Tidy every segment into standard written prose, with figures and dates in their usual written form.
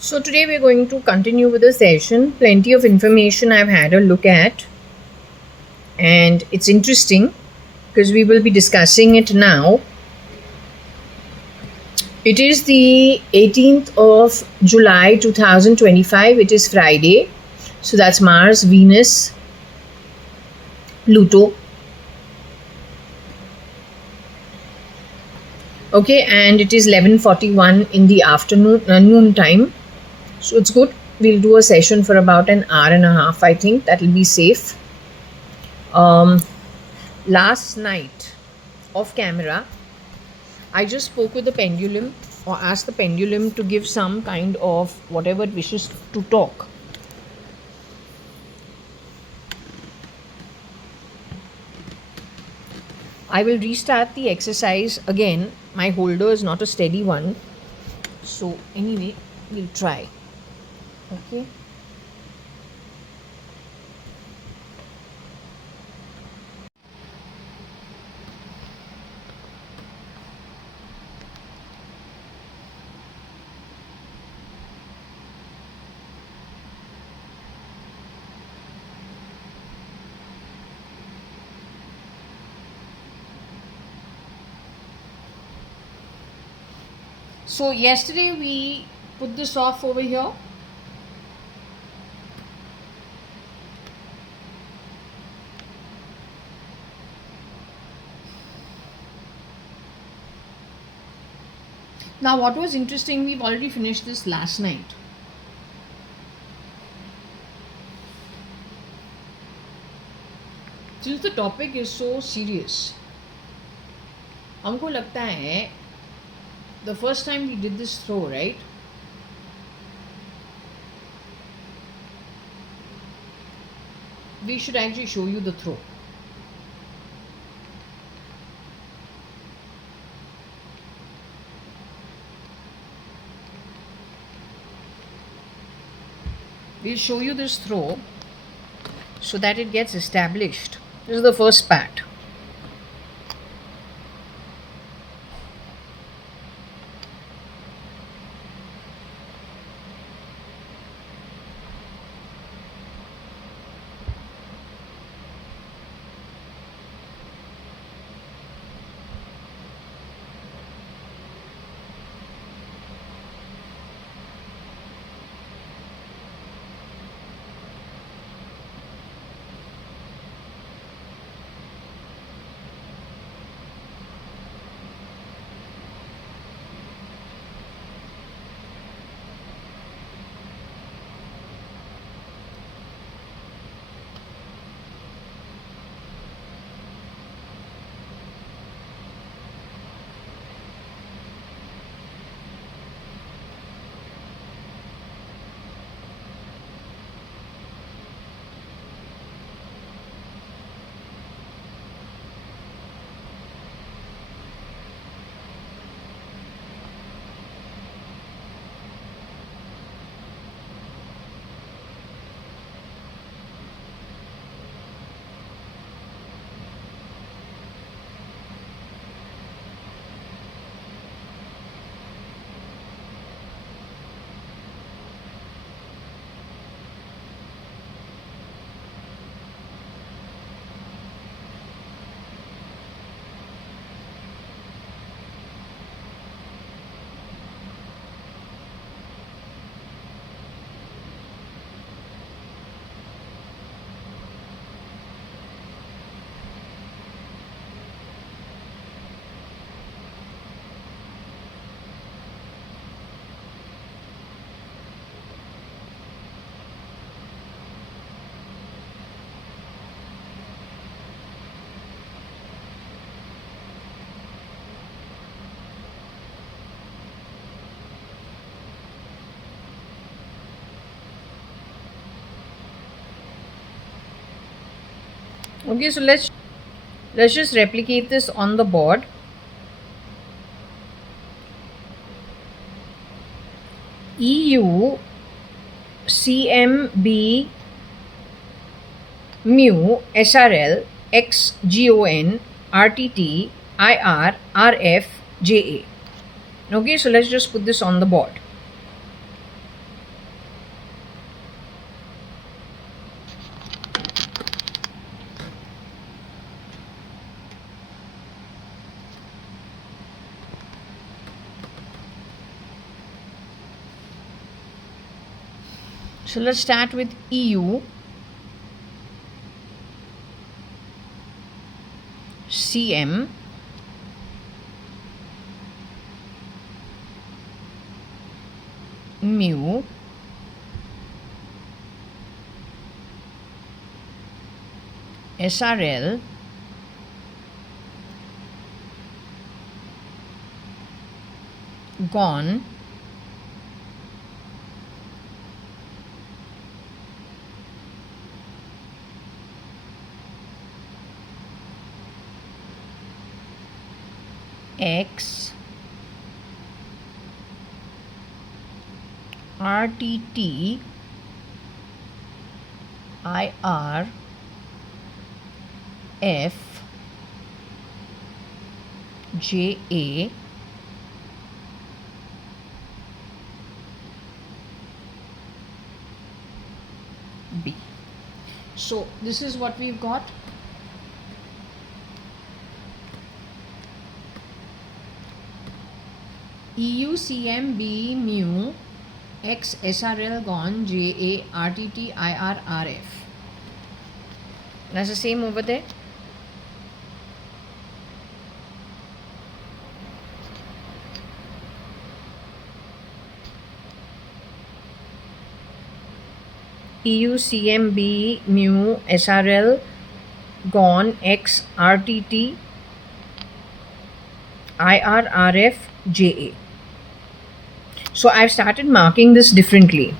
So today we're going to continue with the session. Plenty of information I've had a look at, and it's interesting because we will be discussing it now. It is the 18th of July 2025. It is Friday. So that's Mars, Venus, Pluto. Okay, and it is 11:41 in the afternoon, noon time. So it's good. We'll do a session for about an hour and a half. I think that will be safe. Um, Last night, off camera, I just spoke with the pendulum or asked the pendulum to give some kind of whatever it wishes to talk. I will restart the exercise again. My holder is not a steady one. So, anyway, we'll try. Okay. So, yesterday we put this off over here. Now, what was interesting, we've already finished this last night. Since the topic is so serious, हमको लगता है the first time we did this throw, right? We should actually show you the throw. We'll show you this throw so that it gets established. This is the first part. Okay, so let's just replicate this on the board. EU CMB mu SRL XGON RTT IR RF JA. Okay, so let's just put this on the board. So let's start with EU, CM, mu, SRL, gone, X, RTT, IR, F, JA, B. So this is what we've got. EU, CM, B, mu, X, SRL, gone, JA, RTT, IR, RF. That's the same over there. EU, CM, B, mu, SRL, gone, X, RTT, IR, RF, JA. So I've started marking this differently.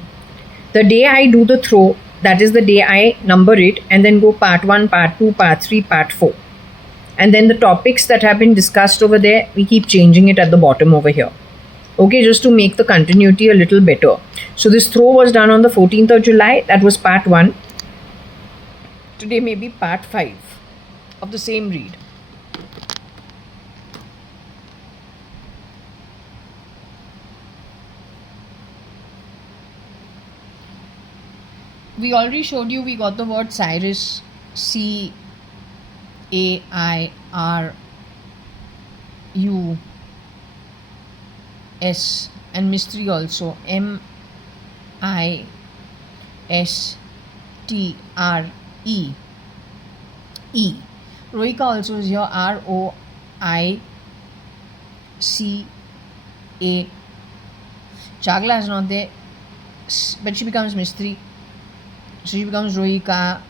The day I do the throw, that is the day I number it and then go part 1, part 2, part 3, part 4. And then the topics that have been discussed over there, we keep changing it at the bottom over here. Okay, just to make the continuity a little better. So this throw was done on the 14th of July. That was part 1. Today may be part 5 of the same read. We already showed you we got the word Cyrus, C-A-I-R-U-S, and mystery also, M-I-S-T-R-E, E. Rohika also is here, R-O-I-C-A. Chagla is not there, but she becomes mystery. So she becomes Rohika,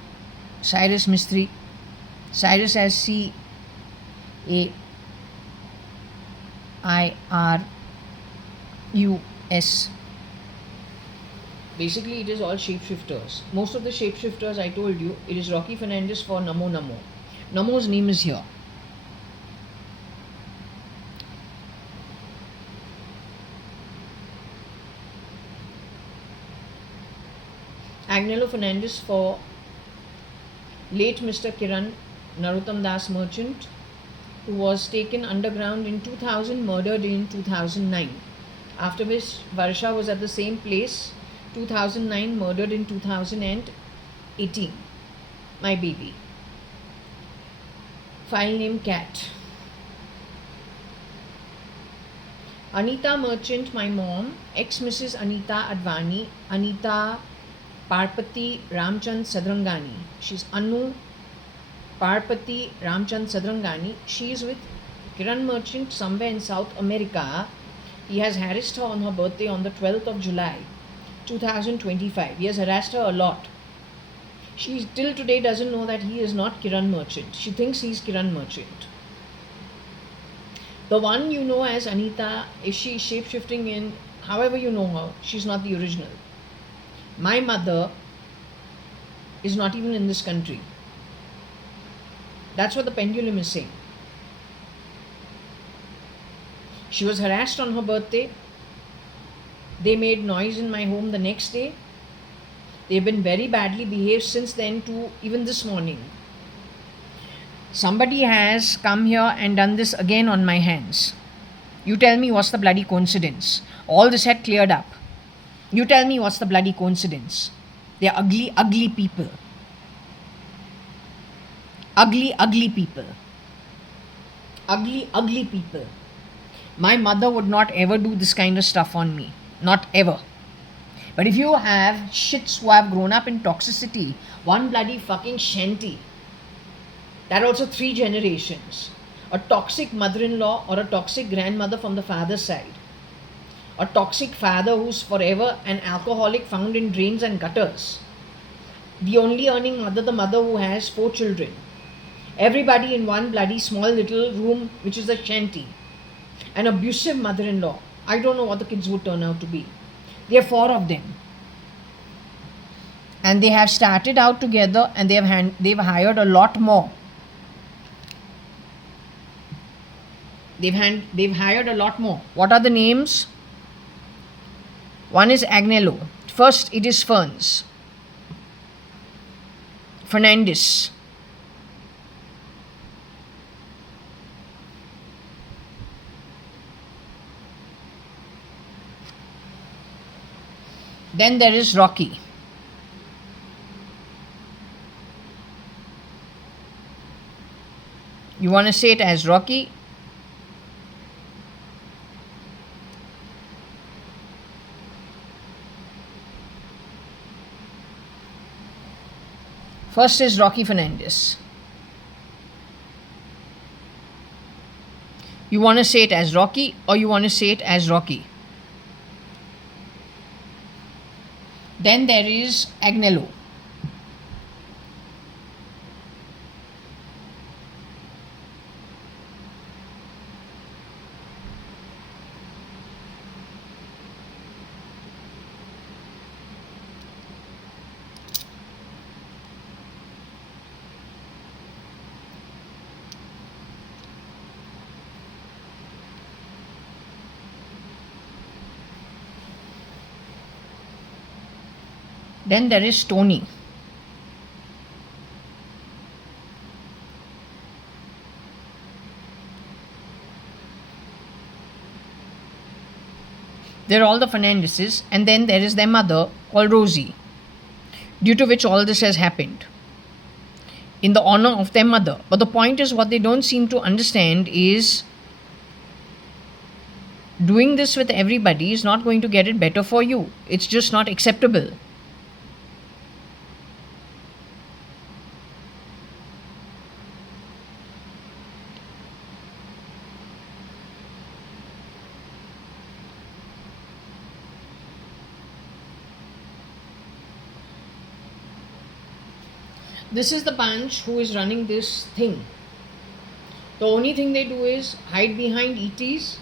Cyrus Mistry. Cyrus has C-A-I-R-U-S. Basically, it is all shapeshifters. Most of the shapeshifters, I told you, it is Rocky Fernandez for Namo Namo. Namo's name is here. Agnello Fernandez for late Mr. Kiran Narottam Das Merchant, who was taken underground in 2000, murdered in 2009. After which Varsha was at the same place, 2009, murdered in 2018. My baby. File name Cat. Anita Merchant, my mom, ex-Mrs. Anita Advani, Anita Parpati Ramchand Sadrangani. She's Anu Parpati Ramchand Sadrangani. She is with Kiran Merchant somewhere in South America. He has harassed her on her birthday on the 12th of July 2025. He has harassed her a lot. She till today doesn't know that he is not Kiran Merchant. She thinks he's Kiran Merchant. The one you know as Anita, if she is shape-shifting in, however you know her, she's not the original. My mother is not even in this country. That's what the pendulum is saying. She was harassed on her birthday. They made noise in my home the next day. They've been very badly behaved since then to even this morning. Somebody has come here and done this again on my hands. You tell me what's the bloody coincidence? All this had cleared up. You tell me what's the bloody coincidence? They're ugly, ugly people. Ugly, ugly people. Ugly, ugly people. My mother would not ever do this kind of stuff on me. Not ever. But if you have shits who have grown up in toxicity, one bloody fucking shanty, that also 3 generations, a toxic mother-in-law or a toxic grandmother from the father's side, a toxic father who's forever an alcoholic found in drains and gutters, the only earning mother, the mother who has 4 children, everybody in one bloody small little room, which is a shanty, an abusive mother-in-law. I don't know what the kids would turn out to be. There are 4 of them, and they have started out together, and they've hired a lot more. They've hired a lot more. What are the names? One is Agnello. First, it is Fernandez. Then there is Rocky. You want to say it as Rocky? First is Rocky Fernandez. You want to say it as Rocky or you want to say it as Rocky? Then there is Agnello. Then there is Tony. They're all the Fernandezes, and then there is their mother called Rosie, due to which all this has happened, in the honor of their mother. But the point is, what they don't seem to understand is doing this with everybody is not going to get it better for you. It's just not acceptable. This is the bunch who is running this thing. The only thing they do is hide behind ETs,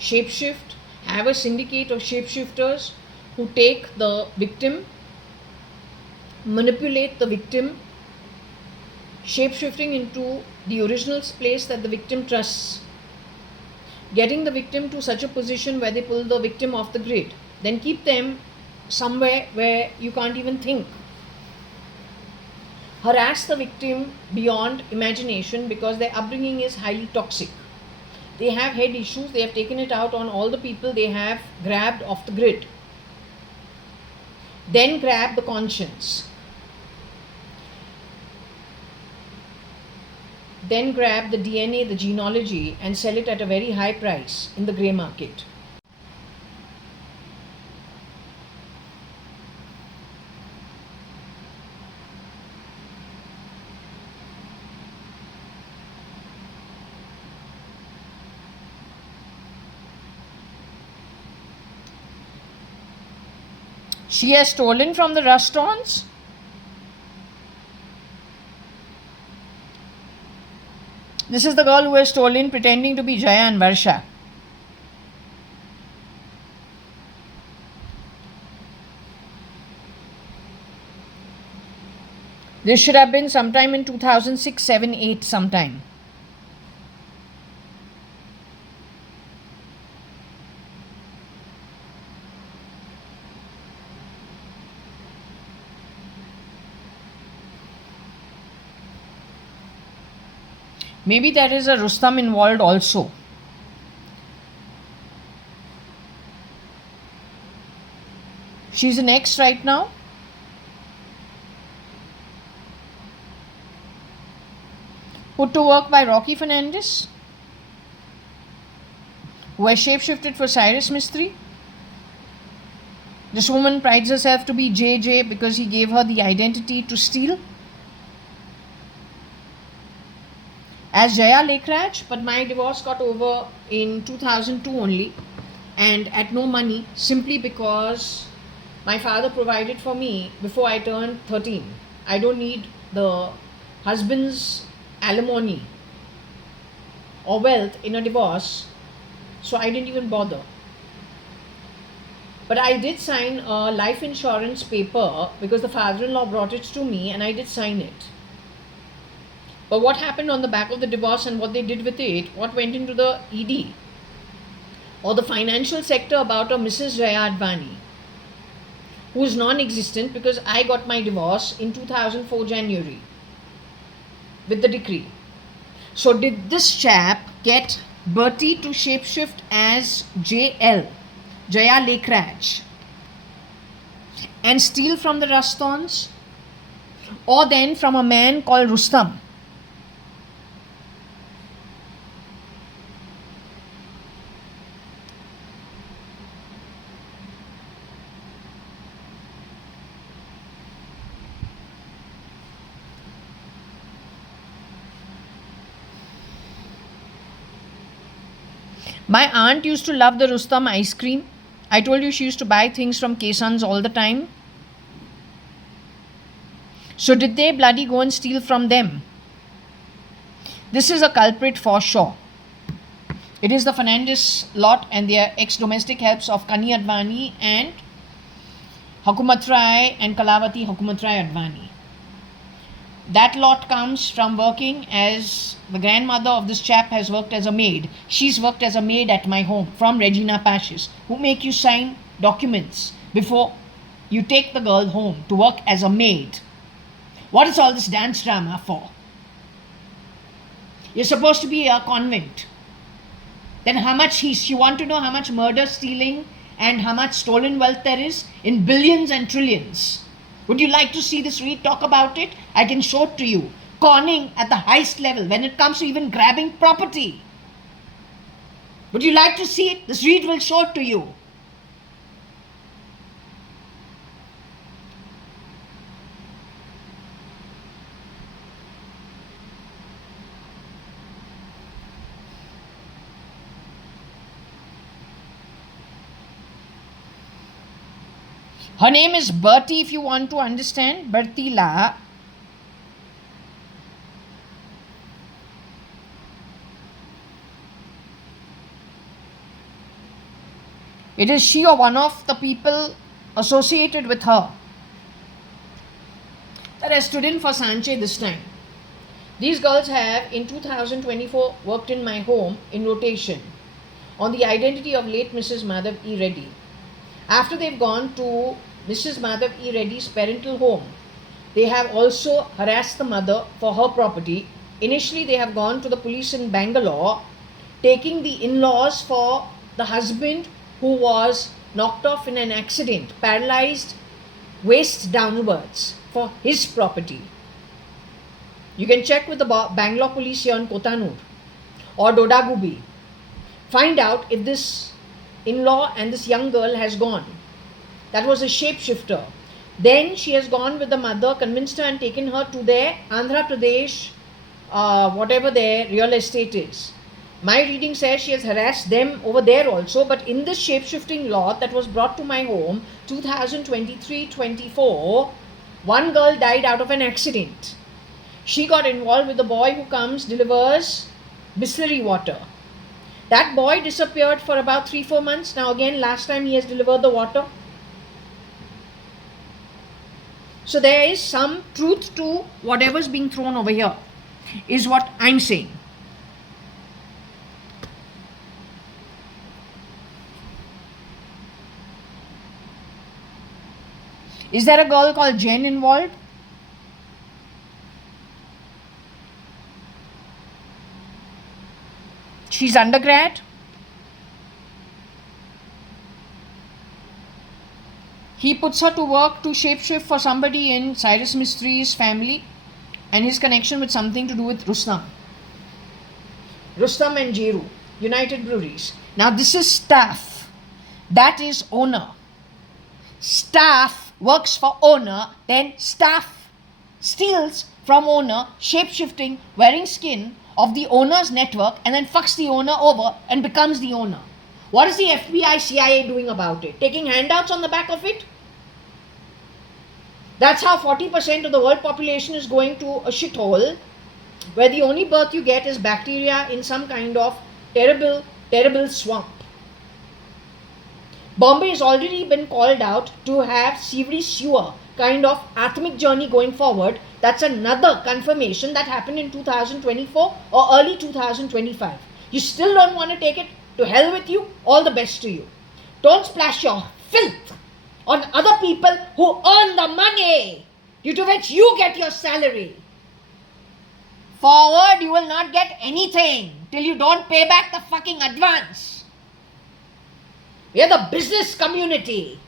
shapeshift, have a syndicate of shapeshifters who take the victim, manipulate the victim, shapeshifting into the original place that the victim trusts, getting the victim to such a position where they pull the victim off the grid, then keep them somewhere where you can't even think. Harass the victim beyond imagination because their upbringing is highly toxic. They have head issues, they have taken it out on all the people they have grabbed off the grid. Then grab the conscience. Then grab the DNA, the genealogy, and sell it at a very high price in the grey market. She has stolen from the restaurants. This is the girl who has stolen pretending to be Jaya and Varsha. This should have been sometime in 2006, 7, 8 sometime. Maybe there is a Rustam involved also. She's an ex right now. Put to work by Rocky Fernandez, who has shapeshifted for Cyrus Mistry. This woman prides herself to be JJ because he gave her the identity to steal. As Jaya Lekraj, but my divorce got over in 2002 only, and at no money, simply because my father provided for me before I turned 13. I don't need the husband's alimony or wealth in a divorce, so I didn't even bother. But I did sign a life insurance paper because the father-in-law brought it to me and I did sign it. But what happened on the back of the divorce and what they did with it, what went into the ED or the financial sector about a Mrs. JAYA.ADVANI, who is non-existent because I got my divorce in 2004 January with the decree. So did this chap get Bertie to shapeshift as JL, Jaya Lekraj, and steal from the Rastons, or then from a man called Rustam? My aunt used to love the Rustam ice cream. I told you she used to buy things from Kesans all the time. So did they bloody go and steal from them? This is a culprit for sure. It is the Fernandez lot and their ex-domestic helps of Kani Advani and Hukumat Rai and Kalavati Hukumat Rai Advani. That lot comes from working as the grandmother of this chap has worked as a maid. She's worked as a maid at my home from Regina Pashis, who make you sign documents before you take the girl home to work as a maid. What is all this dance drama for? You're supposed to be a convent. Then how much you want to know how much murder, stealing and how much stolen wealth there is? In billions and trillions. Would you like to see this read talk about it? I can show it to you. Conning at the highest level when it comes to even grabbing property. Would you like to see it? This read will show it to you. Her name is Bertie if you want to understand. Bertie La. It is she or one of the people associated with her that has stood in for Sanche this time. These girls have in 2024 worked in my home in rotation on the identity of late Mrs. Madhav E. Reddy. After they've gone to Mrs. Madhav E. Reddy's parental home, they have also harassed the mother for her property. Initially, they have gone to the police in Bangalore, taking the in-laws for the husband who was knocked off in an accident, paralyzed waist downwards, for his property. You can check with the Bangalore police here in Kotanur or Dodagubi. Find out if this in-law and this young girl has gone. That was a shapeshifter. Then she has gone with the mother, convinced her and taken her to their Andhra Pradesh, whatever their real estate is. My reading says she has harassed them over there also, but in this shapeshifting lot that was brought to my home 2023-24, one girl died out of an accident. She got involved with the boy who comes, delivers Bisleri water. That boy disappeared for about 3-4 months. Now again, last time he has delivered the water. So there is some truth to whatever's being thrown over here, is what I'm saying. Is there a girl called Jen involved? She's undergrad. He puts her to work to shapeshift for somebody in Cyrus Mistri's family and his connection with something to do with Rustam. Rustam and Jeru, United Breweries. Now this is staff. That is owner. staff works for owner, then staff steals from owner, shape-shifting, wearing skin of the owner's network, and then fucks the owner over and becomes the owner. What is the FBI, CIA doing about it? Taking handouts on the back of it? That's how 40% of the world population is going to a shithole, where the only birth you get is bacteria in some kind of terrible, terrible swamp. Bombay has already been called out to have sewage sewer kind of Atmic journey going forward. That's another confirmation that happened in 2024 or early 2025. You still don't want to take it? To hell with you. All the best to you. Don't splash your filth on other people who earn the money due to which you get your salary. Forward, you will not get anything till you don't pay back the fucking advance. We are the business community.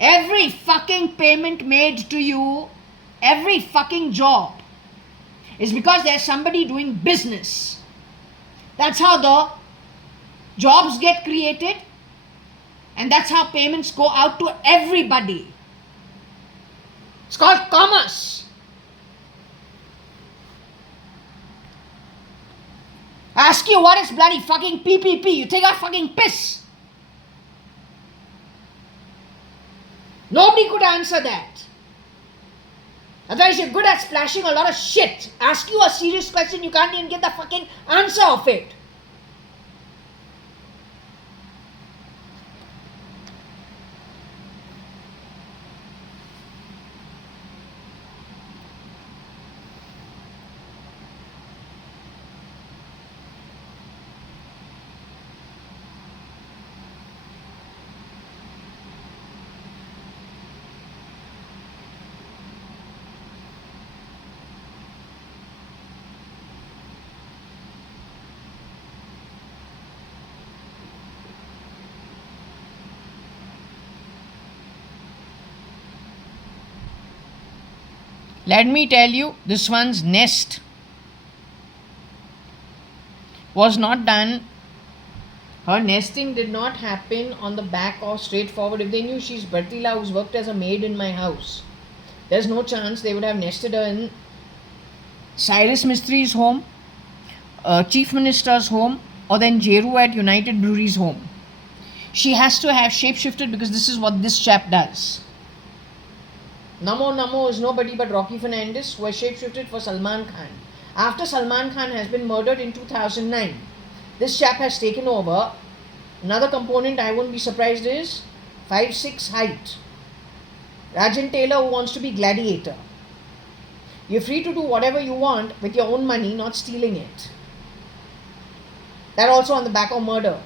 Every fucking payment made to you, every fucking job is because there's somebody doing business. That's how the jobs get created, and that's how payments go out to everybody. It's called commerce. I ask you, what is bloody fucking PPP? You take a fucking piss. Nobody could answer that. Otherwise, you're good at splashing a lot of shit. Ask you a serious question, you can't even get the fucking answer of it. Let me tell you, this one's nest was not done. Her nesting did not happen on the back or straightforward. If they knew she's Bhartila, who's worked as a maid in my house, there's no chance they would have nested her in Cyrus Mistri's home, Chief Minister's home, or then Jeru at United Brewery's home. She has to have shapeshifted because this is what this chap does. Namo is nobody but Rocky Fernandez, who has shapeshifted for Salman Khan. After Salman Khan has been murdered in 2009, this chap has taken over. Another component I won't be surprised is 5'6" height. Rajan Taylor, who wants to be gladiator. You're free to do whatever you want with your own money, not stealing it. That also on the back of murder.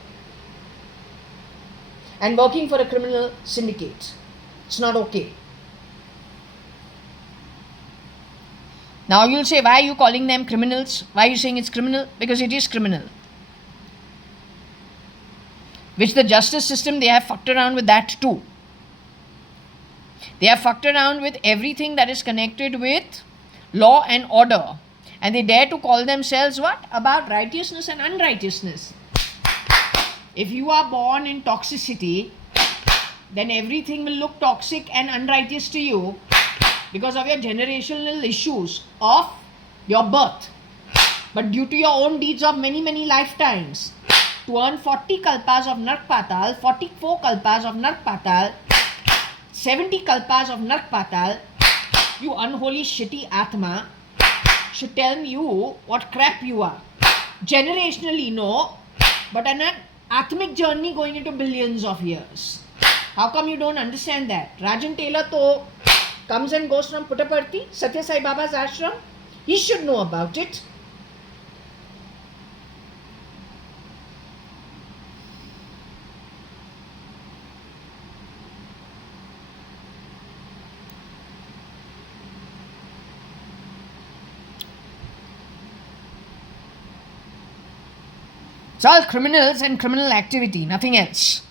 And working for a criminal syndicate. It's not okay. Now you'll say, why are you calling them criminals? Why are you saying it's criminal? Because it is criminal. Which the justice system, they have fucked around with that too. They have fucked around with everything that is connected with law and order. And they dare to call themselves what? About righteousness and unrighteousness. If you are born in toxicity, then everything will look toxic and unrighteous to you because of your generational issues of your birth. But due to your own deeds of many, many lifetimes, to earn 40 kalpas of Nark Patal, 44 kalpas of Nark Patal, 70 kalpas of Nark Patal, you unholy shitty Atma should tell you what crap you are. Generationally, no, but an Atmic journey going into billions of years. How come you don't understand that? Rajan Taylor though comes and goes from Puttaparthi, Satya Sai Baba's ashram. He should know about it. It's all criminals and criminal activity, nothing else.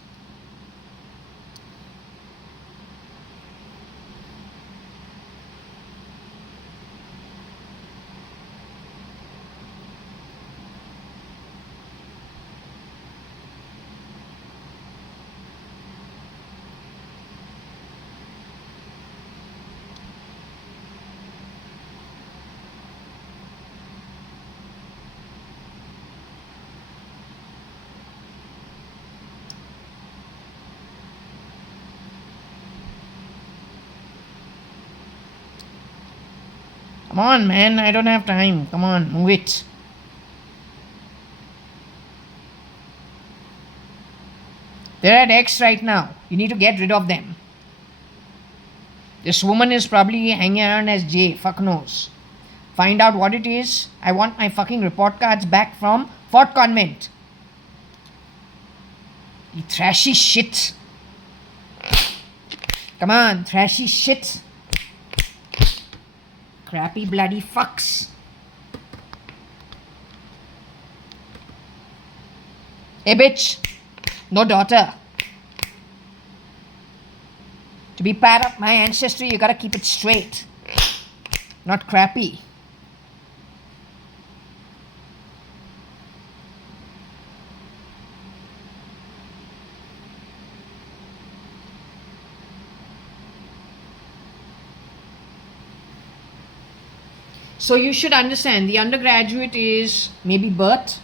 Come on, man. I don't have time. Come on, move it. They're at X right now. You need to get rid of them. This woman is probably hanging around as J. Fuck knows. Find out what it is. I want my fucking report cards back from Fort Convent. You thrashy shit. Come on, thrashy shit. Crappy bloody fucks. Hey bitch. No daughter. To be part of my ancestry, you gotta keep it straight. Not crappy. So you should understand the undergraduate is maybe birth.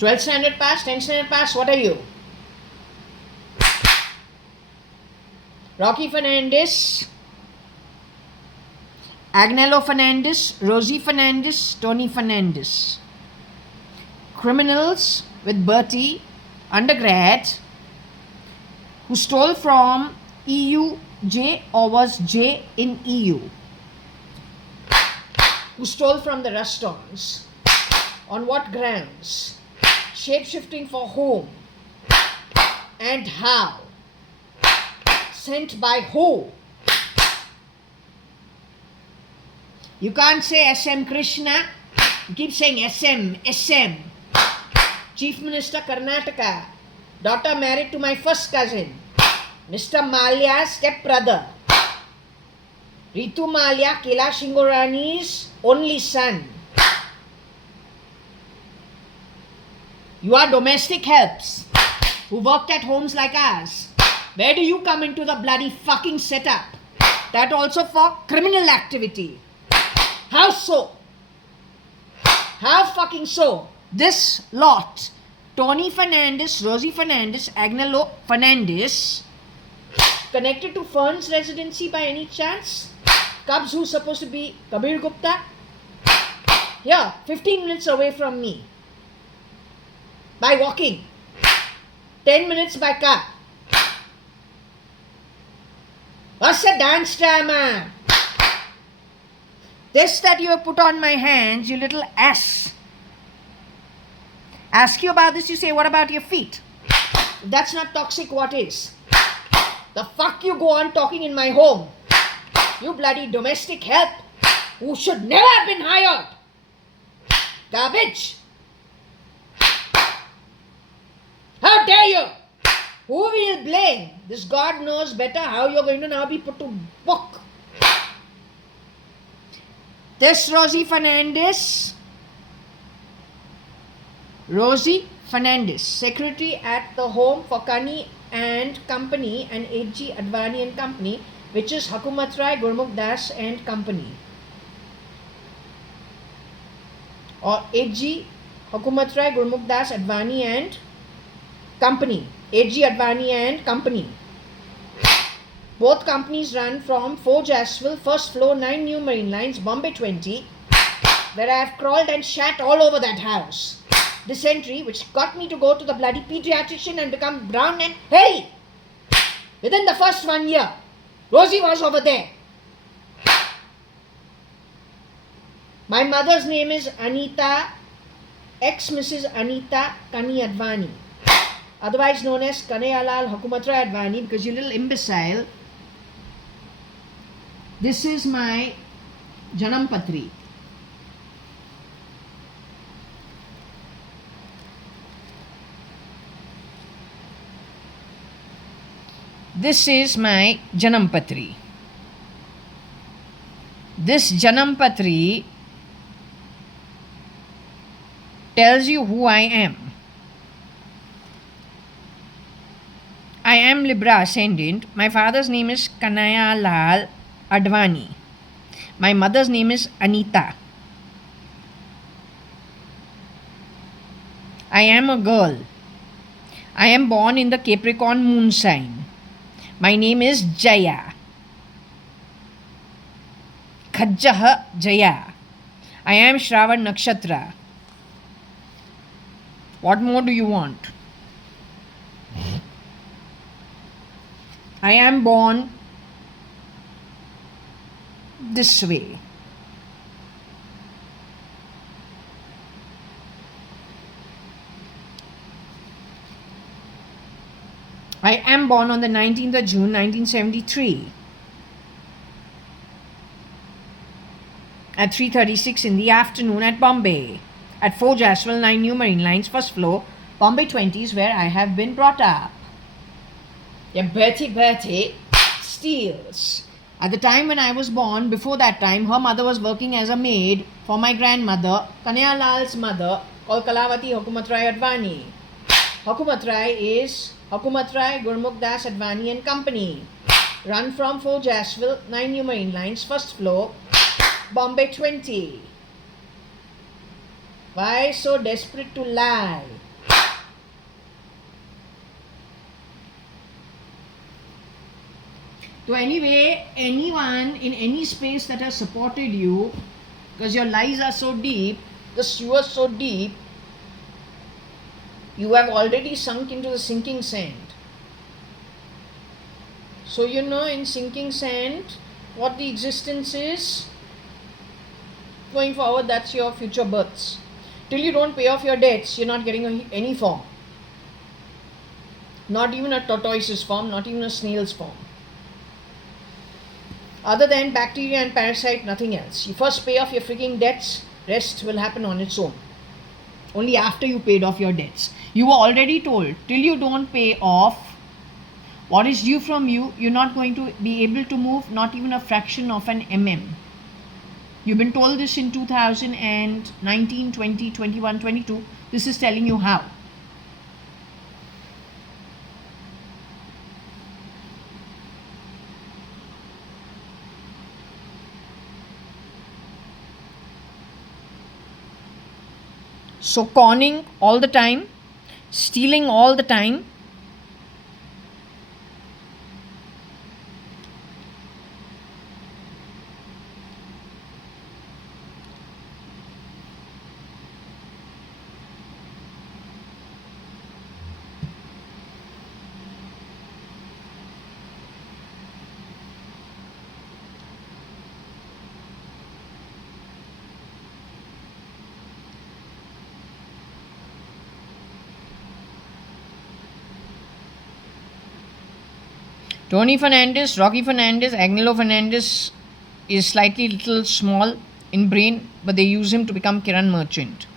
12th standard pass, 10th standard pass, what are you? Rocky Fernandez, Agnello Fernandez, Rosie Fernandez, Tony Fernandez. Criminals with Bertie, undergrad, who stole from EU J or was J in EU. Who stole from the restaurants. On what grounds? Shape-shifting for whom? And how? Sent by who? You can't say SM Krishna. You keep saying SM. Chief Minister Karnataka. Daughter married to my first cousin. Mr. Malya's stepbrother. Ritu Malya, Kailash Shingorani's only son. You are domestic helps who worked at homes like ours. Where do you come into the bloody fucking setup? That also for criminal activity. How so? How fucking so? This lot, Tony Fernandez, Rosie Fernandez, Agnello Fernandez, connected to Fern's residency by any chance? Cubs who's supposed to be Kabir Gupta? Here, 15 minutes away from me. By walking. 10 minutes by car. What's a dance drama? This that you have put on my hands, you little ass. Ask you about this, you say, what about your feet? If that's not toxic, what is? The fuck you go on talking in my home? You bloody domestic help who should never have been hired. Garbage. How dare you? Who will blame? This God knows better how you're going to now be put to book. This Rosie Fernandez, secretary at the Home for Kani and Company and JAYA.ADVANI and Company, which is Hukumat Rai, Gurmukh Das and Company. Or AG, Hukumat Rai, Gurmukh Das, Advani and Company. JAYA.ADVANI and Company. Both companies run from Forge Aswell, first floor, 9 New Marine Lines, Bombay 20, where I have crawled and shat all over that house. Dysentery, which got me to go to the bloody pediatrician and become brown and hairy. Within the first 1 year, Rosie was over there. My mother's name is Anita, ex-Mrs. Anita Kani Advani, otherwise known as Kanayalal Hukumat Rai Advani, because you little imbecile. This is my Janam Patri. This is my Janam Patri. This Janam Patri tells you who I am. I am Libra ascendant. My father's name is Kanayalal Advani. My mother's name is Anita. I am a girl. I am born in the Capricorn moon sign. My name is Jaya. Khajjaha Jaya. I am Shravan Nakshatra. What more do you want? I am born this way. I am born on the 19th of June 1973 at 3:36 in the afternoon at Bombay, at 4 Jaswal 9 New Marine Lines, first floor, Bombay 20s, where I have been brought up. Yeah, Bertie steals. At the time when I was born, before that time, her mother was working as a maid for my grandmother, Kanaya Lal's mother, called Kalavati Hukumat-Rai-ADVANI. Hukumat-Rai is Hukumat-Rai, Gurmukh Das Advani and Company. Run from 4 Jaswal, 9 New Marine Lines, first floor, Bombay 20. Why so desperate to lie? So anyway, anyone in any space that has supported you, because your lies are so deep, the sewers so deep, you have already sunk into the sinking sand. So you know, in sinking sand, what the existence is. Going forward, that's your future births. Till you don't pay off your debts, you're not getting any form. Not even a tortoise's form, not even a snail's form. Other than bacteria and parasite, nothing else. You first pay off your freaking debts, rest will happen on its own. Only after you paid off your debts. You were already told, till you don't pay off what is due from you, you're not going to be able to move not even a fraction of an mm. You've been told this in 2019, 20, 21, 22. This is telling you how. So conning all the time, stealing all the time. Tony Fernandez, Rocky Fernandez, Agnello Fernandez is slightly little small in brain, but they use him to become Kiran Merchant.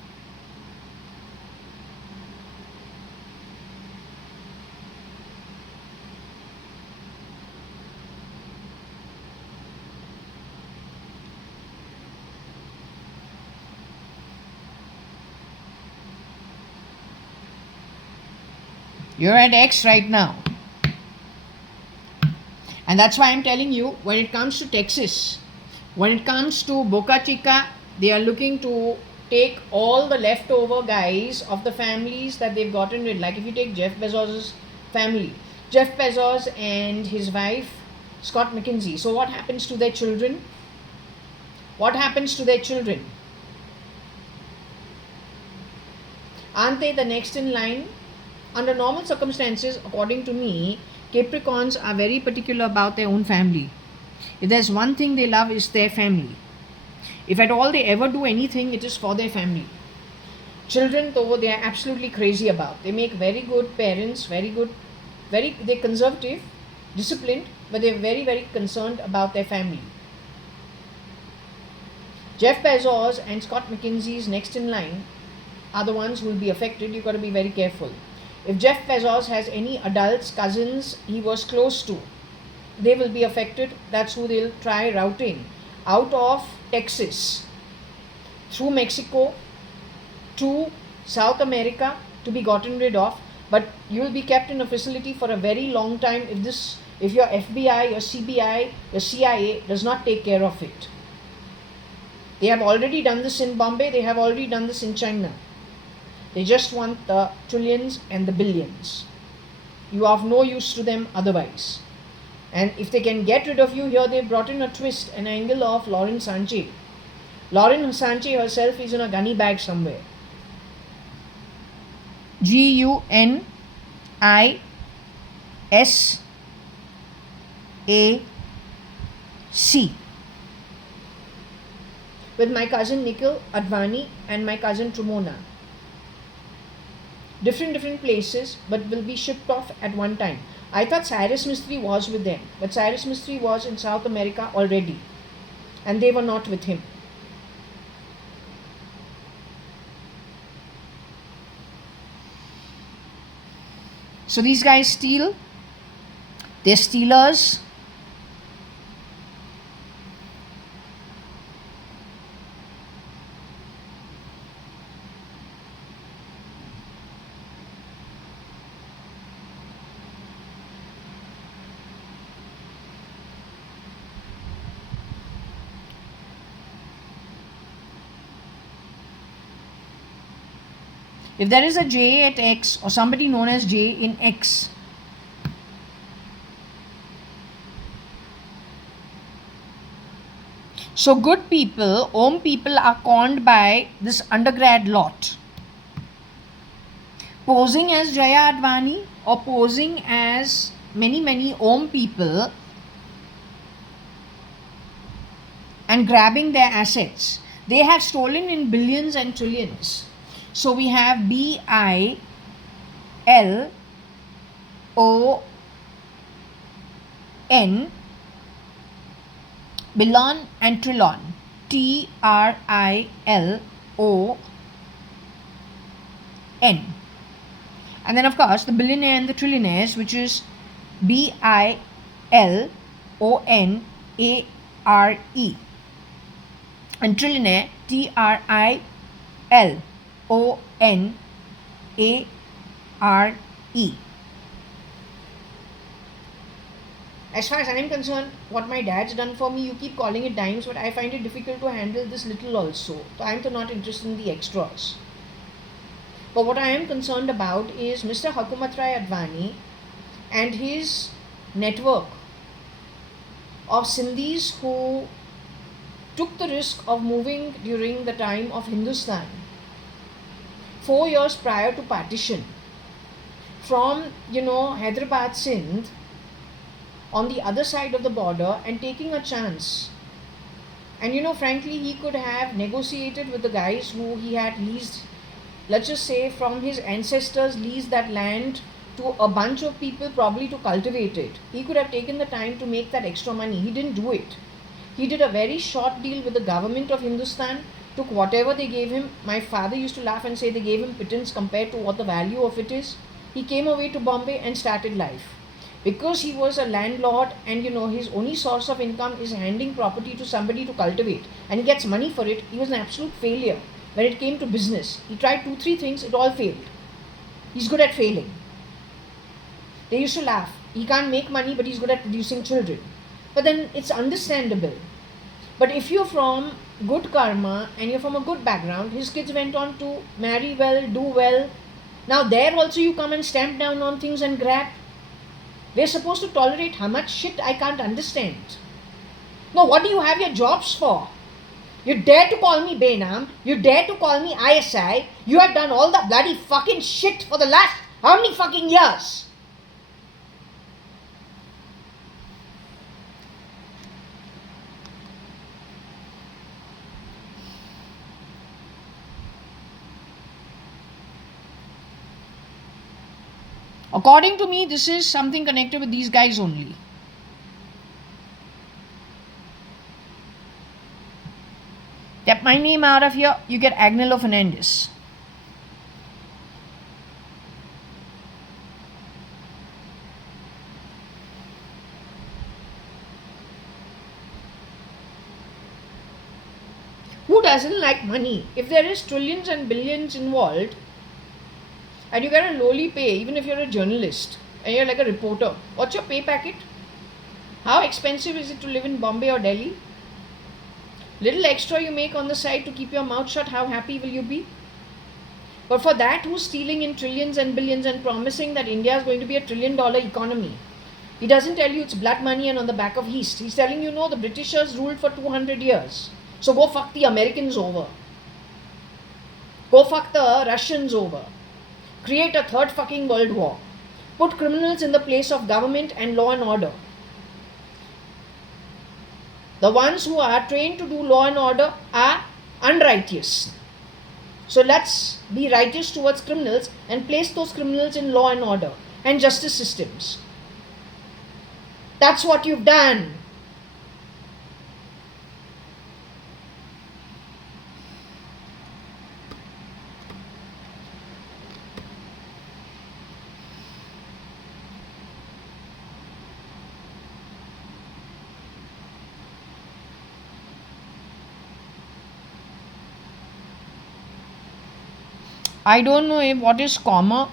You're at X right now. And that's why I'm telling you, when it comes to Texas, when it comes to Boca Chica, they are looking to take all the leftover guys of the families that they've gotten rid. Like if you take Jeff Bezos' family, Jeff Bezos and his wife, Scott McKinsey. So what happens to their children? What happens to their children? Aren't they the next in line? Under normal circumstances, according to me, Capricorns are very particular about their own family. If there's one thing they love, is their family. If at all they ever do anything, it is for their family. Children, though, they are absolutely crazy about. They make very good parents, they're conservative, disciplined, but they're very, very concerned about their family. Jeff Bezos and Scott McKinsey's next in line are the ones who will be affected. You've got to be very careful. If Jeff Bezos has any adults, cousins he was close to, they will be affected. That's who they'll try routing out of Texas, through Mexico, to South America, to be gotten rid of. But you will be kept in a facility for a very long time if your FBI, your CBI, your CIA does not take care of it. They have already done this in Bombay, they have already done this in China. They just want the trillions and the billions. You are of no use to them otherwise. And if they can get rid of you here, they've brought in a twist, an angle of Lawrence Sanchez. Lauren Sanche herself is in a gunny bag somewhere. GUNISAC. With my cousin Nikhil Advani and my cousin Trumona. Different places, but will be shipped off at one time. I thought Cyrus Mistry was with them, but Cyrus Mistry was in South America already, and they were not with him. So these guys steal. They're stealers. If there is a J at X or somebody known as J in X, so good people, Om people are conned by this undergrad lot. Posing as JAYA.ADVANI or posing as many Om people and grabbing their assets. They have stolen in billions and trillions. So we have BILON Bilon and Trilon, TRILON. And then of course the billionaire and the trillionaires, which is BILONARE. And trillionaire, TRILONARE. As far as I am concerned, what my dad's done for me, you keep calling it dimes, but I find it difficult to handle this little also. So I am not interested in the extras. But what I am concerned about is Mr. Hukumat Rai Advani and his network of Sindhis who took the risk of moving during the time of Hindustan, 4 years prior to partition, from Hyderabad, Sindh, on the other side of the border, and taking a chance. And frankly, he could have negotiated with the guys who he had leased, let's just say from his ancestors, leased that land to a bunch of people probably to cultivate it. He could have taken the time to make that extra money. He didn't do it. He did a very short deal with the government of Hindustan, took whatever they gave him. My father used to laugh and say they gave him pittance compared to what the value of it is. He came away to Bombay and started life. Because he was a landlord and his only source of income is handing property to somebody to cultivate, and he gets money for it, he was an absolute failure when it came to business. He tried 2-3 things, it all failed. He's good at failing. They used to laugh. He can't make money, but he's good at producing children. But then it's understandable. But if you're from good karma and you're from a good background, his kids went on to marry well, do well. Now there also you come and stamp down on things and grab. We're supposed to tolerate how much shit I can't understand. No, what do you have your jobs for? You dare to call me Benam, you dare to call me ISI, you have done all the bloody fucking shit for the last how many fucking years? According to me, this is something connected with these guys only. Get my name out of here, you get Agnello Fernandez. Who doesn't like money? If there is trillions and billions involved, and you get a lowly pay, even if you're a journalist and you're like a reporter, what's your pay packet? How expensive is it to live in Bombay or Delhi? Little extra you make on the side to keep your mouth shut, how happy will you be? But for that, who's stealing in trillions and billions and promising that India is going to be a $1 trillion economy? He doesn't tell you it's blood money and on the back of yeast. He's telling you, no, the Britishers ruled for 200 years. So go fuck the Americans over. Go fuck the Russians over. Create a third fucking world war. Put criminals in the place of government and law and order. The ones who are trained to do law and order are unrighteous. So let's be righteous towards criminals and place those criminals in law and order and justice systems. That's what you've done. I don't know what is comma.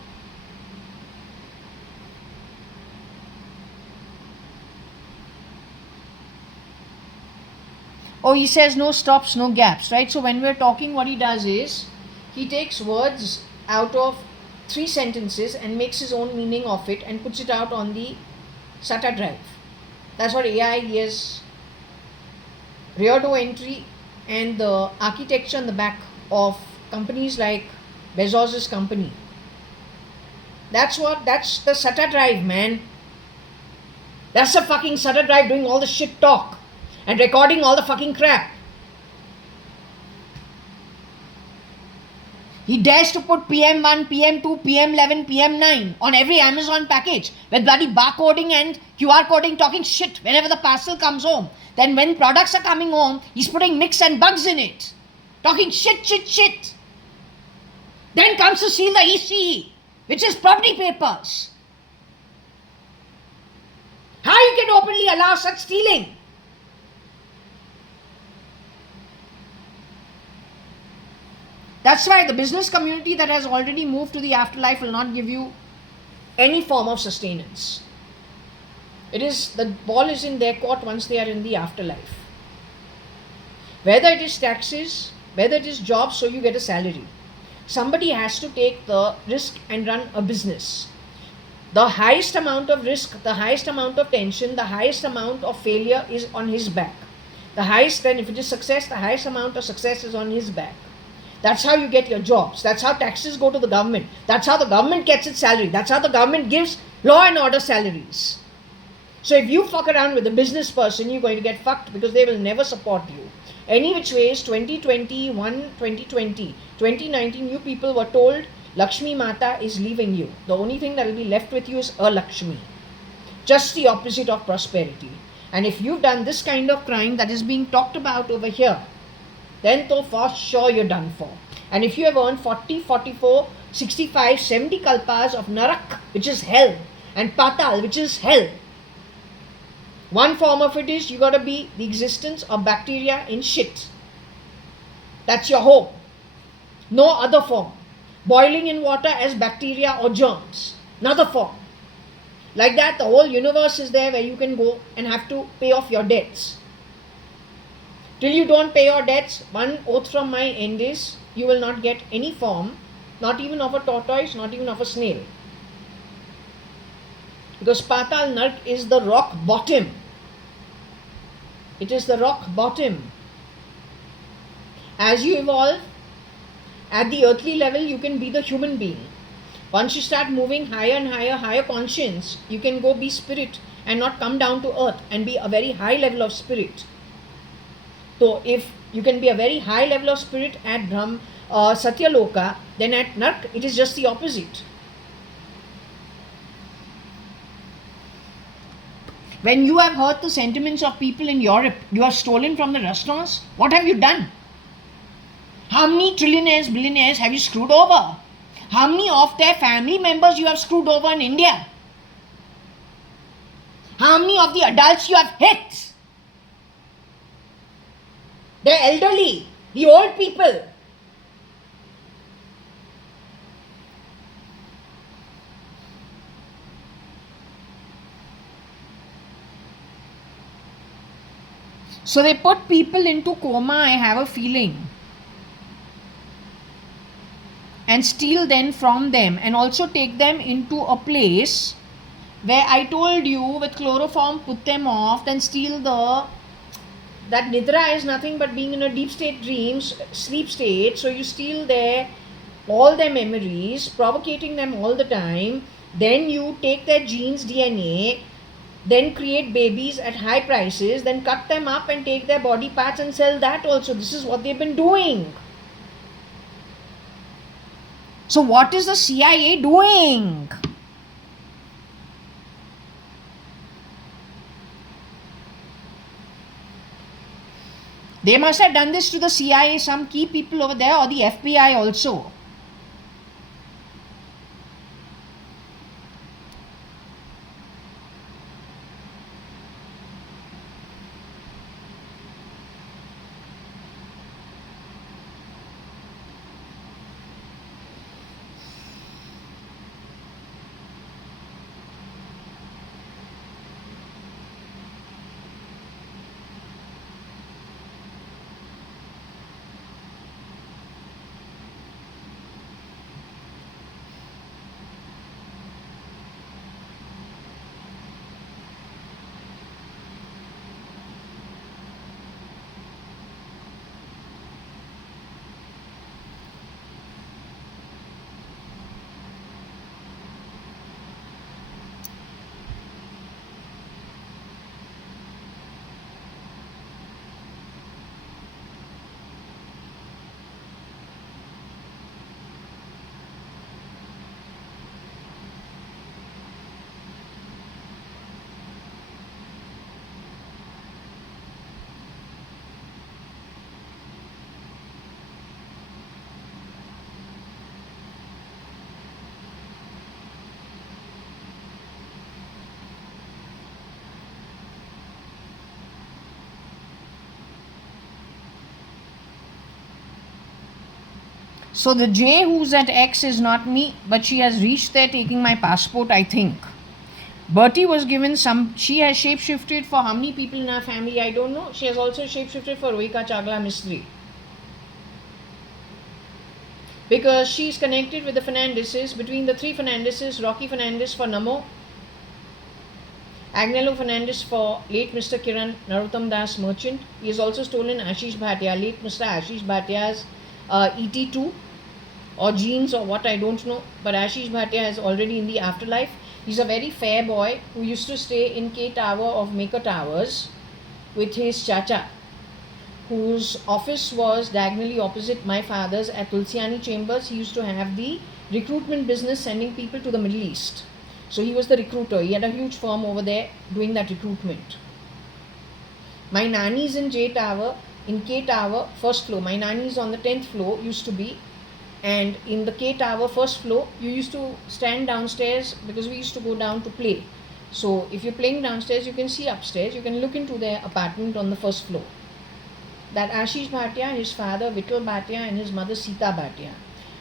Oh, he says no stops, no gaps, right? So when we're talking, what he does is he takes words out of 3 sentences and makes his own meaning of it and puts it out on the SATA drive. That's what AI is. Reordo entry and the architecture on the back of companies like Bezos's company. That's the SATA drive, man. That's the fucking SATA drive doing all the shit talk and recording all the fucking crap. He dares to put PM1, PM2, PM11, PM9 on every Amazon package with bloody barcoding and QR coding, talking shit whenever the parcel comes home. Then when products are coming home, he's putting mix and bugs in it. Talking shit. Then comes to seal the ECE, which is property papers. How you can openly allow such stealing? That's why the business community that has already moved to the afterlife will not give you any form of sustenance. The ball is in their court once they are in the afterlife. Whether it is taxes, whether it is jobs, so you get a salary. Somebody has to take the risk and run a business. The highest amount of risk, the highest amount of tension, the highest amount of failure is on his back. The highest, then if it is success, the highest amount of success is on his back. That's how you get your jobs. That's how taxes go to the government. That's how the government gets its salary. That's how the government gives law and order salaries. So if you fuck around with a business person, you're going to get fucked because they will never support you. Any which ways, 2020, 2019, you people were told Lakshmi Mata is leaving you. The only thing that will be left with you is a Lakshmi. Just the opposite of prosperity. And if you've done this kind of crime that is being talked about over here, then to for sure you're done for. And if you have earned 40, 44, 65, 70 kalpas of Narak, which is hell, and Patal, which is hell, one form of it is you got to be the existence of bacteria in shit. That's your home. No other form. Boiling in water as bacteria or germs. Another form. Like that, the whole universe is there where you can go and have to pay off your debts. Till you don't pay your debts, one oath from my end is you will not get any form, not even of a tortoise, not even of a snail. Because Patal Nark is the rock bottom. It is the rock bottom. As you evolve, at the earthly level, you can be the human being. Once you start moving higher and higher conscience, you can go be spirit and not come down to earth and be a very high level of spirit. So if you can be a very high level of spirit at Satyaloka, then at Nark, it is just the opposite. When you have hurt the sentiments of people in Europe, you have stolen from the restaurants, what have you done? How many trillionaires, billionaires have you screwed over? How many of their family members you have screwed over in India? How many of the adults you have hit? The elderly, the old people. So they put people into coma, I have a feeling, and steal then from them and also take them into a place where I told you with chloroform put them off, then steal the that nidra is nothing but being in a deep state dreams, sleep state. So you steal all their memories, provocating them all the time. Then you take their genes, DNA, then create babies at high prices, then cut them up and take their body parts and sell that also. This is what they've been doing. So what is the CIA doing? They must have done this to the CIA, some key people over there, or the FBI also. So the J who's at X is not me, but she has reached there taking my passport, I think. Bertie was given some, she has shapeshifted for how many people in our family, I don't know. She has also shapeshifted for Rohika Chagla Mistry. Because she is connected with the Fernandeses, between the three Fernandeses, Rocky Fernandez for Namo, Agnello Fernandez for late Mr. Kiran Narottam Das Merchant. He has also stolen Ashish Bhatia, late Mr. Ashish Bhatia's ET2 or genes or what, I don't know. But Ashish Bhatia is already in the afterlife. He's a very fair boy who used to stay in K Tower of Maker Towers with his chacha, whose office was diagonally opposite my father's at Tulsiani Chambers. He used to have the recruitment business, sending people to the Middle East. So he was the recruiter. He had a huge firm over there doing that recruitment. My nanny is in J Tower, in K Tower, first floor. My nanny is on the 10th floor, used to be. And in the K Tower, first floor, you used to stand downstairs because we used to go down to play. So if you're playing downstairs, you can see upstairs. You can look into their apartment on the first floor. That Ashish Bhatia, his father Vittal Bhatia and his mother Sita Bhatia.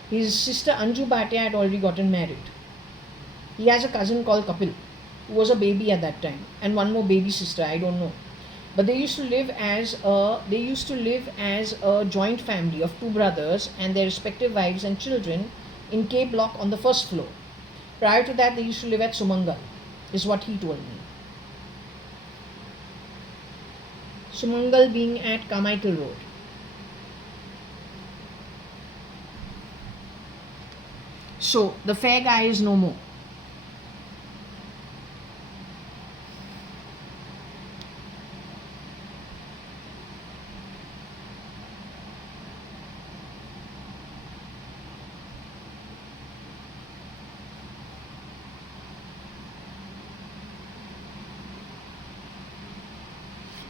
His sister Anju Bhatia had already gotten married. He has a cousin called Kapil, who was a baby at that time, and one more baby sister, I don't know. But they used to live as a joint family of two brothers and their respective wives and children in K block on the first floor. Prior to that, they used to live at Sumangal, is what he told me. Sumangal being at Carmichael Road. So the fair guy is no more.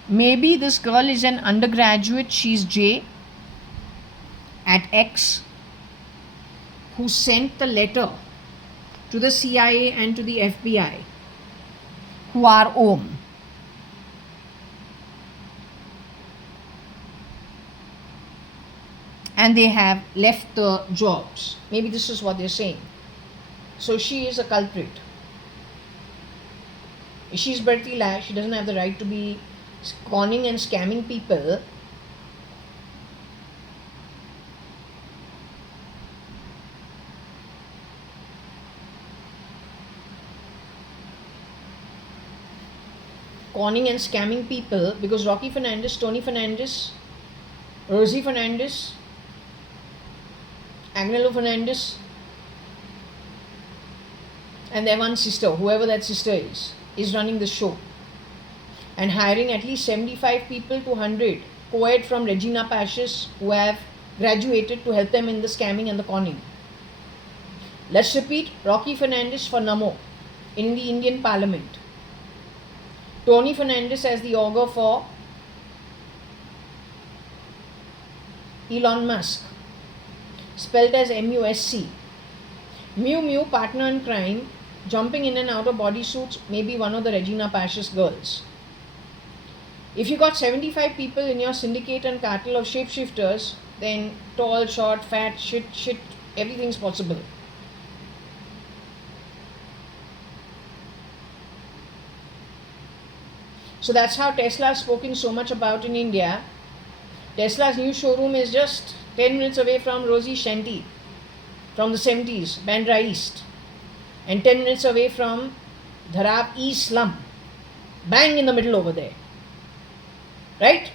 Maybe this girl is an undergraduate, she's J at X, who sent the letter to the CIA and to the FBI, who are Om. And they have left the jobs. Maybe this is what they're saying. So she is a culprit. She's Bertie Lai, she doesn't have the right to be conning and scamming people. conning and scamming people, because Rocky Fernandez, Tony Fernandez, Rosie Fernandez, Agnello Fernandez, and their one sister, whoever that sister is running the show and hiring at least 75 people to 100 co-ed from Regina Pacis who have graduated to help them in the scamming and the conning. Let's repeat: Rocky Fernandez for Namo in the Indian Parliament, Tony Fernandez as the augur for Elon Musk, spelled as MUSC. Mew Mew, partner in crime, jumping in and out of bodysuits, maybe one of the Regina Pacis girls. If you got 75 people in your syndicate and cartel of shapeshifters, then tall, short, fat, shit, everything's possible. So that's how Tesla is spoken so much about in India. Tesla's new showroom is just 10 minutes away from Rosie Shanty from the 70s, Bandra East, and 10 minutes away from Dharab East slum. Bang in the middle over there. Right?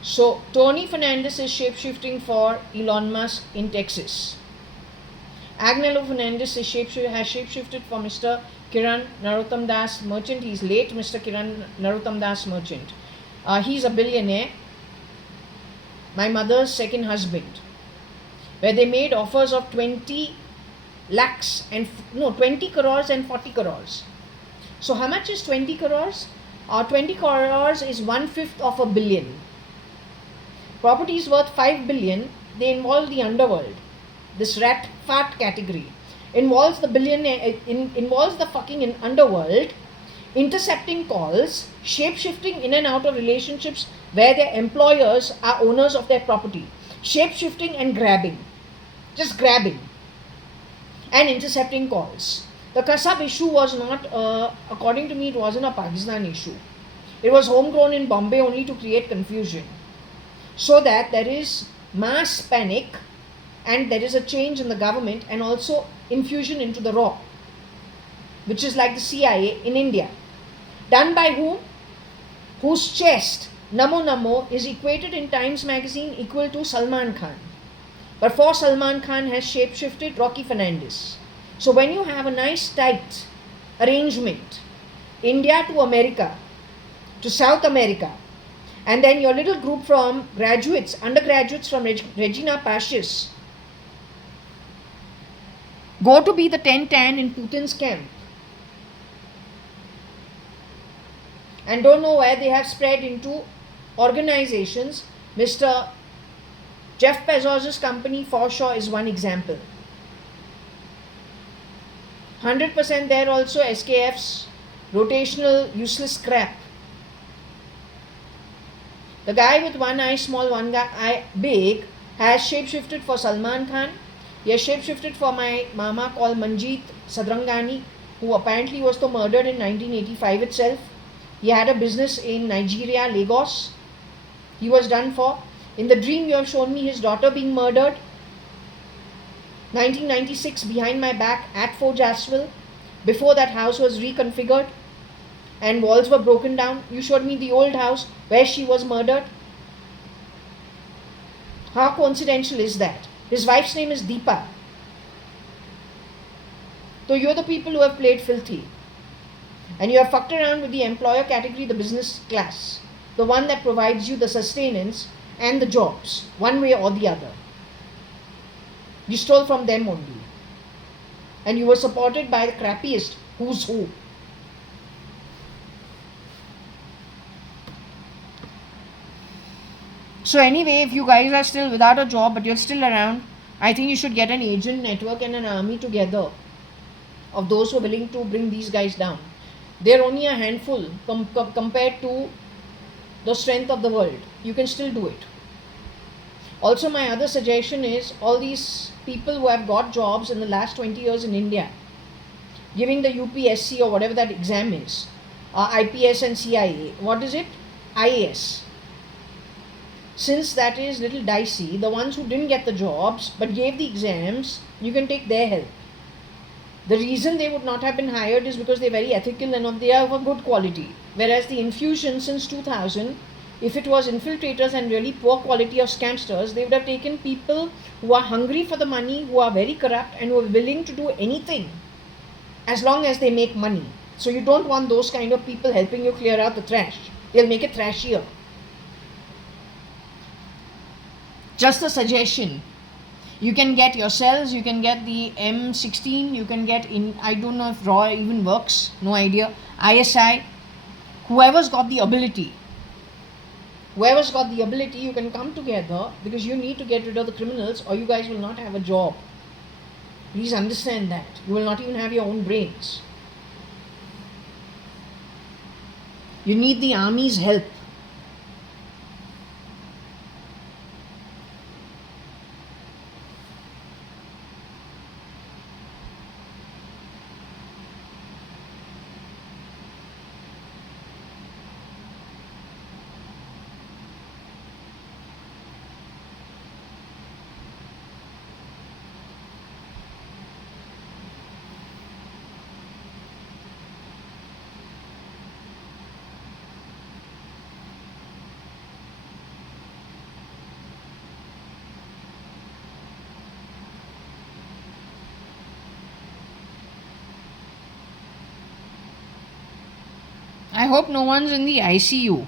So Tony Fernandez is shapeshifting for Elon Musk in Texas. Agnello Fernandez has shapeshifted for Mr. Kiran Narottam Das Merchant. He's late, Mr. Kiran Narottam Das Merchant. He's a billionaire. My mother's second husband, where they made offers of 20 crores and 40 crores. So how much is 20 crores? 20 crores is 1/5 of $1 billion. Properties worth 5 billion, they involve the underworld. This rat fart category involves the fucking underworld, intercepting calls, shape-shifting in and out of relationships where their employers are owners of their property, shape-shifting and grabbing, just grabbing and intercepting calls. The Kasab issue was not, according to me, it wasn't a Pakistan issue. It was homegrown in Bombay only to create confusion, so that there is mass panic and there is a change in the government and also infusion into the raw, which is like the CIA in India. Done by whom? Whose chest, Namo Namo, is equated in Times magazine equal to Salman Khan. But for Salman Khan has shape-shifted Rocky Fernandez. So when you have a nice tight arrangement, India to America, to South America, and then your little group from undergraduates from Regina Pacis go to be the 10-10 in Putin's camp and don't know where they have spread into organizations. Mr. Jeff Bezos' company for sure is one example. 100% there also SKF's rotational useless crap. The guy with one eye small, one eye big has shapeshifted for Salman Khan. He has shapeshifted for my mama called Manjeet Sadrangani, who apparently was murdered in 1985 itself. He had a business in Nigeria, Lagos. He was done for. In the dream you have shown me his daughter being murdered. 1996 behind my back at Fort Jaswell. Before that house was reconfigured and walls were broken down. You showed me the old house where she was murdered. How coincidental is that? His wife's name is Deepa. So you're the people who have played filthy. And you have fucked around with the employer category, the business class. The one that provides you the sustenance and the jobs, one way or the other. You stole from them only. And you were supported by the crappiest who's who. So anyway, if you guys are still without a job but you're still around, I think you should get an agent network and an army together of those who are willing to bring these guys down. They're only a handful compared to the strength of the world. You can still do it. Also, my other suggestion is all these people who have got jobs in the last 20 years in India, giving the UPSC or whatever that exam is, IPS and CIA, what is it? IAS. Since that is little dicey, the ones who didn't get the jobs but gave the exams, you can take their help. The reason they would not have been hired is because they're very ethical and they are of a good quality. Whereas the infusion since 2000, if it was infiltrators and really poor quality of scamsters, they would have taken people who are hungry for the money, who are very corrupt, and who are willing to do anything as long as they make money. So you don't want those kind of people helping you clear out the trash. They'll make it trashier. Just a suggestion. You can get yourselves, you can get the M16, you can get in, I don't know if RAW even works, no idea, ISI, whoever's got the ability. Whoever's got the ability, you can come together, because you need to get rid of the criminals or you guys will not have a job. Please understand that. You will not even have your own brains. You need the army's help. I hope no one's in the ICU.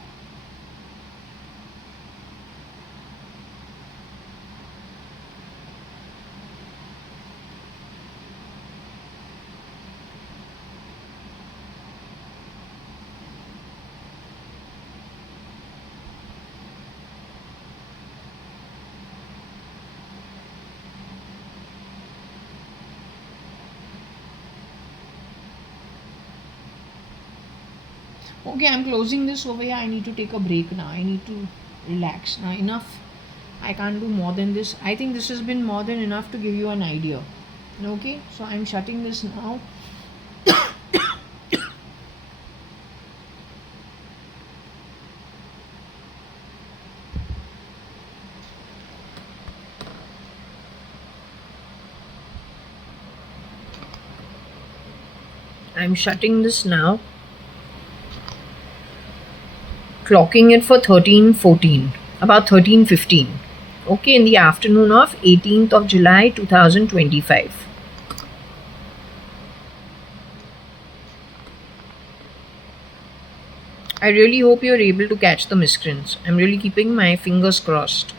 Okay, I'm closing this over here. I need to take a break now. I need to relax now. Enough. I can't do more than this. I think this has been more than enough to give you an idea. Okay, so I'm shutting this now. I'm shutting this now. Clocking it for 13:14, about 13:15. Okay, in the afternoon of 18th of July 2025. I really hope you're able to catch the miscreants. I'm really keeping my fingers crossed.